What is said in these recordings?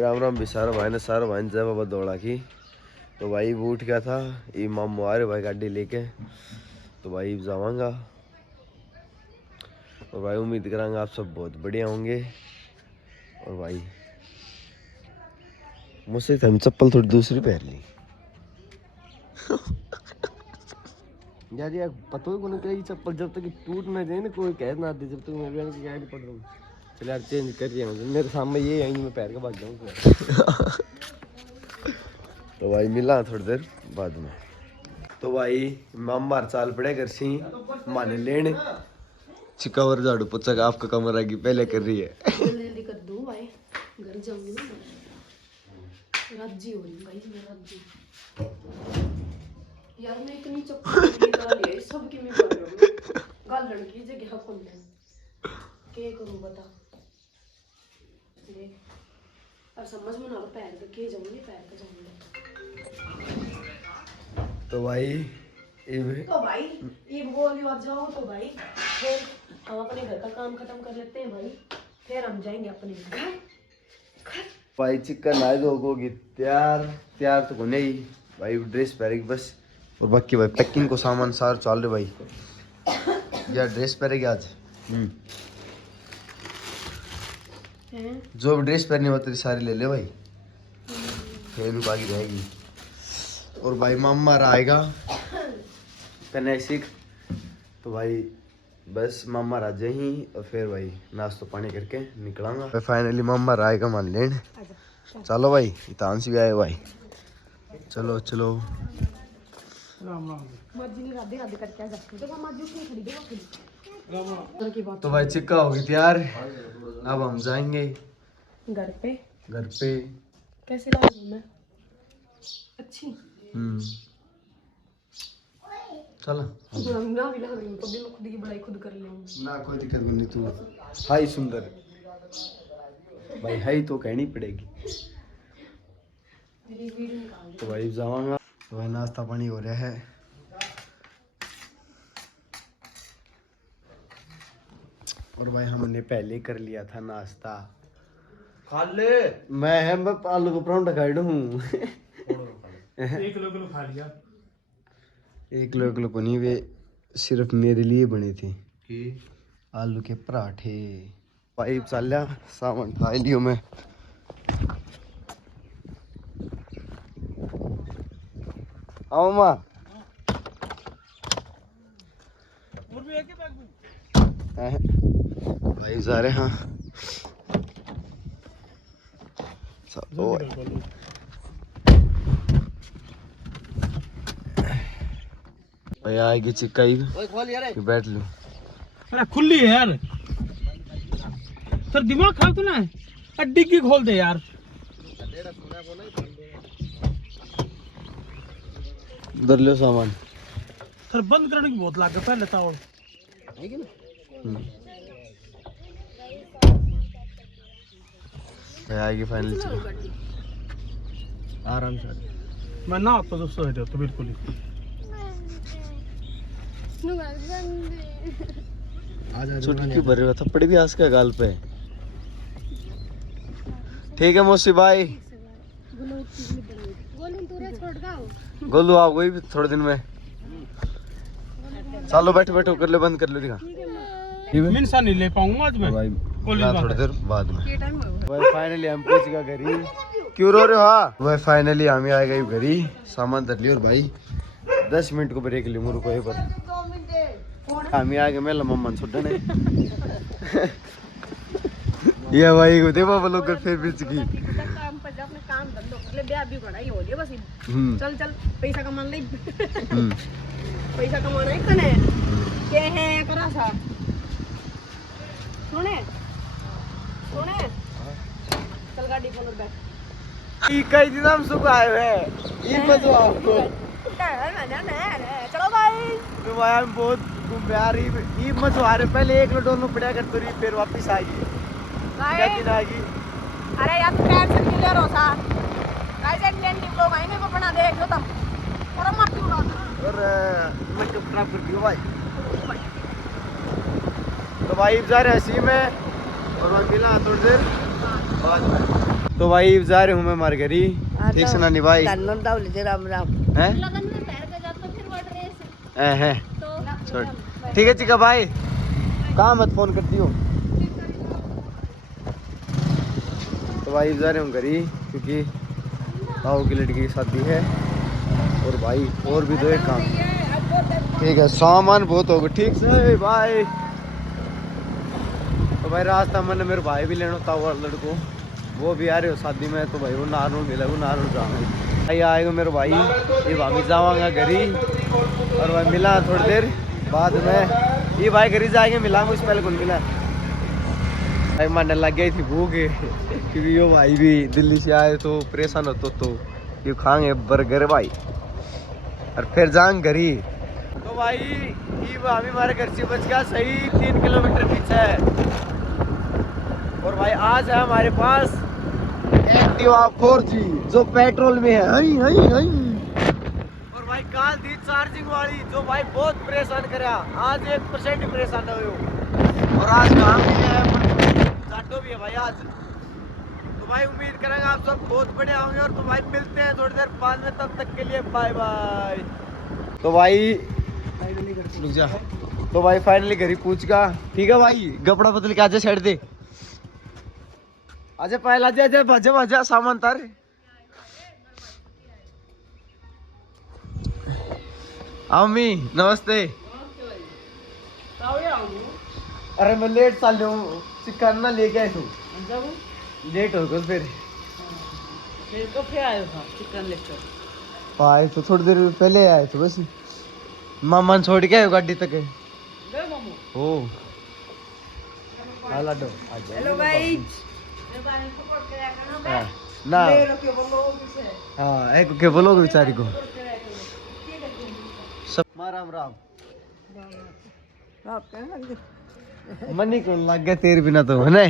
राम राम भी सारा भाई ने जय बाबा दौड़ा की। तो भाई वो उठ गया था ये मामू आ रहे भाई गाड़ी लेके, तो भाई जावांगा। और भाई उम्मीद करांगा आप सब बहुत बढ़िया होंगे। और भाई मुझसे हम चप्पल थोड़ी दूसरी पहन ली यार यार पता ही कौन क्या चप्पल जब तक टूट ना जाए ना कोई कह ना दे, जब तक मैं भी क्या पड़ रहा हूँ। चल यार चेंज कर रही है मेरे सामने ये आई मैं पैर के भाग जाऊँ तो भाई मिला थोड़ी देर बाद में। तो भाई मामार चाल पड़े घर से माने लेने चिका और झाड़ू पोछा का आपका कमरा की पहले कर रही है जल्दी कर दूं भाई, घर जाऊंगी ना राज्जी हो रही गाइस, मैं राज्जी यार। मैं इतनी चप्पल निकाल लिया सब की मैं कर रहा हूं गालन की जगह कौन है के करूं बता देख। और समझ में ना आ पैर पे के जाऊंगी, पैर पे जाऊंगी। तो भाई ये बोलियो आप जाओ तो भाई फिर हम अपने घर का काम खत्म कर लेते हैं भाई, फिर हम जाएंगे अपने घर। भाई चिकन नाई होगी तैयार तो को नहीं भाई, ड्रेस पहनेगी बस। और बाकी भाई पैकिंग को सामान सार चल रहे भाई यार। ड्रेस पहनेगी आज जो भी ड्रेस पहननी हो तेरी सारी ले ले भाई, फिर बाकी रहेगी। और भाई मामा आएगा कन्या सीख, तो भाई बस मामा राजे ही और फिर भाई नाश्तो पानी करके निकलांगा। फाइनली मामा आएगा मान लेन। चलो भाई इतांश भी आए भाई, चलो चलो। तो भाई चिक्का होगी तैयार, अब हम जाएंगे घर पे। कैसे लग रही मैं? अच्छी। चलो ना भी लग रही हूं, कभी मैं खुद की बड़ाई खुद कर लूंगी ना, कोई दिक्कत नहीं। तू हाई सुंदर भाई, हाई तो कहनी पड़ेगी। तो भाई जाऊंगा, तो भाई नाश्ता पानी हो रहा है। और भाई हमने पहले कर लिया था नाश्ता। खा ले। मैं आलू का परांठा खाई हूँ 1 किलो खा लिया। 1 किलो को नहीं, वे सिर्फ मेरे लिए बने थे आलू के पराठे। भाई चल लिया सामान खा लियो मैं। आओ माँ भाई जा रहे हाँ भाई आएगी चिक्का ही बैठ लो। अरे खुली है यार, सर दिमाग खराब तो ना है, डिग्गी खोल दे यार। उधर लो सामान। सर बंद करने की बहुत लागत है, लेता और आएगी फाइनल आराम से। मैं ना आपको दोस्तों है तो बिल्कुल ही छुट्टी क्यों भर रहे हो? थप्पड़ भी आज का गाल पे। ठीक है मौसी भाई, गोलू आओ वही थोड़े दिन में। चलो बैठो बैठो, कर लो बंद कर लो। दिखा मिनसा नहीं ले पाऊंगा आज मैं भाई, थोड़ी देर बाद में। भाई फाइनली हम पहुंच गए घर ही। क्यों रो रहे हो? हाँ भाई फाइनली हम आ गए घर ही, सामान धर लिया। और भाई 10 मिनट को ब्रेक लूंगा, रुको एक बार। हम आ गए मेला मम्मा छोड़ने ये भाई को दे बाबा लोग फिर बिच की काम धंधो कर ले, ब्याह भी बढ़ाई हो गया बस। चल चल पैसा कमा ले पैसा कमाना है कने के है करा सा सुने चल गाड़ी खोल बैठ। ई कई दिन हम सुबह आए हैं ई मजो आपको। चलो भाई तो भाई हम बहुत घूम यार ई मजो आ रहे। पहले 1 लडोल में पड़ा कर तो फिर वापस आ गई। क्या दिन आ गई? अरे यार पैर से क्लियर हो सा गाइस एटलांटिक लोग आएंगे को बना देख लो तुम और मत क्यों ना। और मैं कब खराब कर दियो भाई। तो भाई जा रहे हैं सी में और वहाँ मिला थोड़ी देर बाद में। तो भाई जा रहे हूँ मैं मार घरी। ठीक से नानी भाई राम राम हैं हैं छोड़ ठीक है चिका भाई कहाँ मत फोन करती हो। तो भाई जा रहे हूँ घरी क्योंकि ताऊ की लड़की की शादी है और भाई और भी 2 एक काम। ठीक है सामान बहुत होगा ठीक से भाई। तो भाई रास्ता मैंने मेरे भाई भी लेना ताऊ और लड़को वो भी आ रहे हो शादी में। तो भाई वो नारू मिला वो नारू जाऊंगा भाई आएगा मेरे भाई ये भाभी जाऊंगा घरी और भाई मिला थोड़ी देर बाद में ये भाई घरी जाएंगे मिला मुझे पहले कौन मिला भाई मानने लग गई थी भूख क्योंकि यो भाई भी दिल्ली से आए तो परेशान हो तो ये खाएंगे बर्गर भाई और फिर जाएंगे घरी। तो भाई ये भाभी हमारे घर से बच गया सही 3 किलोमीटर पीछे है और भाई आज है हमारे पास एक्टिवा 4G जो पेट्रोल में है हई हई हई। और भाई काल थी चार्जिंग वाली जो भाई बहुत परेशान करा आज 1% परेशान हो और आज काम भी है जाटो भी है भाई आज। तो भाई उम्मीद करेंगे आप सब बहुत बढ़िया होंगे और तो भाई मिलते हैं थोड़ी देर बाद में तब तक के लिए बाय बाय। तो भाई रुक जा तो भाई फाइनली घरी पूछ का ठीक है भाई कपड़ा बदल के आजा छेड़ दे आजा पहला आजा भजा भजा सामान तार। अम्मी नमस्ते। अरे मैं लेट चल रहा हूँ चिकन ना लेके आए तू लेट हो गया फिर कब आए था चिकन लेकर आए तो थोड़ी देर पहले आए थे बस मामा ने छोड़ के आए गाड़ी तक हो हेलो भाई ना हाँ एक के बोलोगे बेचारी को सब राम राम मन ही कौन लग गया तेरे बिना तो है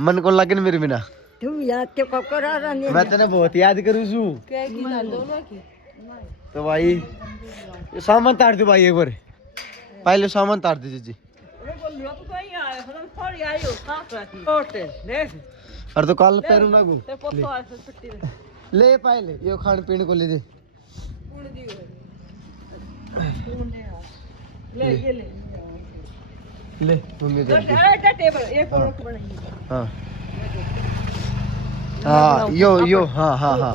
मन कौन लगे मेरे बिना तुम याद क्यों कर रहा है मैं तेने बहुत याद करूँ छू। तो भाई ये सामान तार दो भाई एक बार पहले सामान तार दीजिए जी। अरे तो कल पैरू ना गो ले पहले ये खाने पीने को ले दे ले मम्मी दे हाँ हाँ यो हाँ हाँ हाँ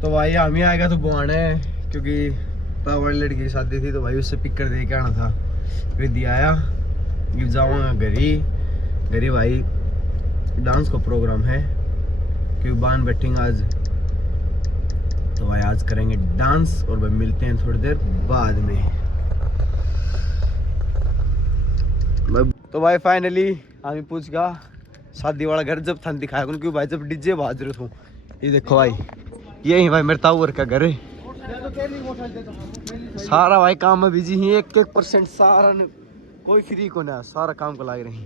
तो भाई हम ही आएगा तो बुआना है क्योंकि बड़ी लड़की की शादी थी तो भाई उससे पिक कर दे के आना था विधि आया जाऊँगा घरी भाई डांस का प्रोग्राम है क्योंकि बान बैठेंगे आज तो भाई आज करेंगे डांस और भाई मिलते हैं थोड़ी देर बाद में। तो भाई फाइनली हम पूछ का शादी वाला घर जब था दिखाया क्योंकि भाई जब डीजे बाज रहे थे ये देखो भाई यही भाई मेरे ताऊर का घर है सारा भाई काम में बिजी ही 1% सारा कोई फ्री को ना सारा काम को लाग रही।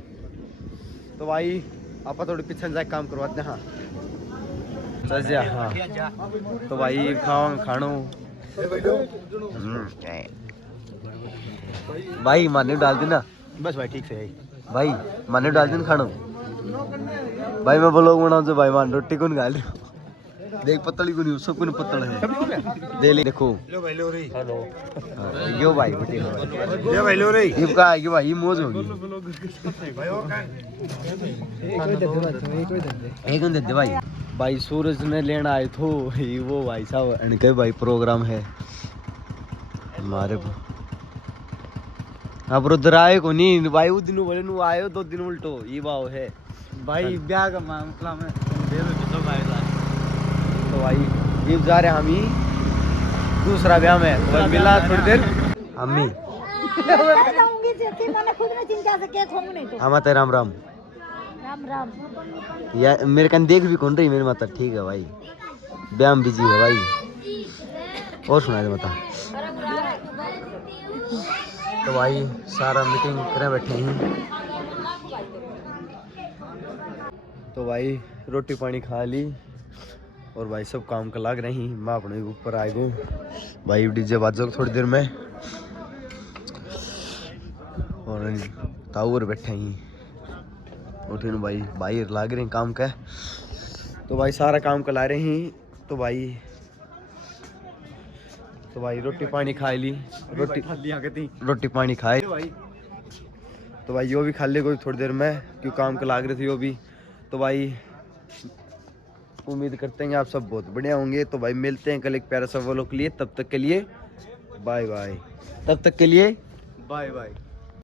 तो भाई आप थोड़ी पीछे जाके काम करवाते हैं हाँ चल हाँ। तो भाई खानो भाई माने डाल देना बस भाई ठीक से भाई माने डाल देना खानो भाई मैं ब्लॉग बनाऊं जो भाई मान रोटी कौन खा लो देख पतली को नहीं सब को पतल है दे ले देखो लो भाई लो रे हेलो यो भाई बेटे ये भाई लो रे ये का ये भाई मौज होगी एक दे दे भाई भाई सूरज ने लेना आए तो वो भाई साहब अनके भाई प्रोग्राम है हमारे अब उधर आए को नहीं भाई उस दिन बोले नु आयो 2 दिन उल्टो ये बाव है भाई ब्याह का मामला में तो भाई ये जा रहे हम ही दूसरा ब्याह में तो मिला थोड़ी देर अम्मी हम आते राम राम राम राम या मेरे कन देख भी कौन रही मेरी माता ठीक है भाई ब्याह में बिजी है भाई और सुना दे माता। तो भाई सारा मीटिंग करे बैठे हैं तो भाई रोटी पानी खा ली और भाई सब काम का लाग रही मैं अपने ऊपर आए गो भाई डीजे बाजो थोड़ी देर में और ताऊर बैठे ही उठे भाई भाई लाग रहे हैं काम का। तो भाई सारा काम कला रहे हैं। तो भाई रोटी पानी खा ली, रोटी पानी खाए। तो भाई यो भी खा ले कोई थोड़ी देर में, क्यों काम का लाग रहे थे यो भी। तो भाई उम्मीद करते हैं आप सब बहुत बढ़िया होंगे। तो भाई मिलते हैं कल एक प्यारा सा व्लॉग के लिए, तब तक के लिए बाय बाय।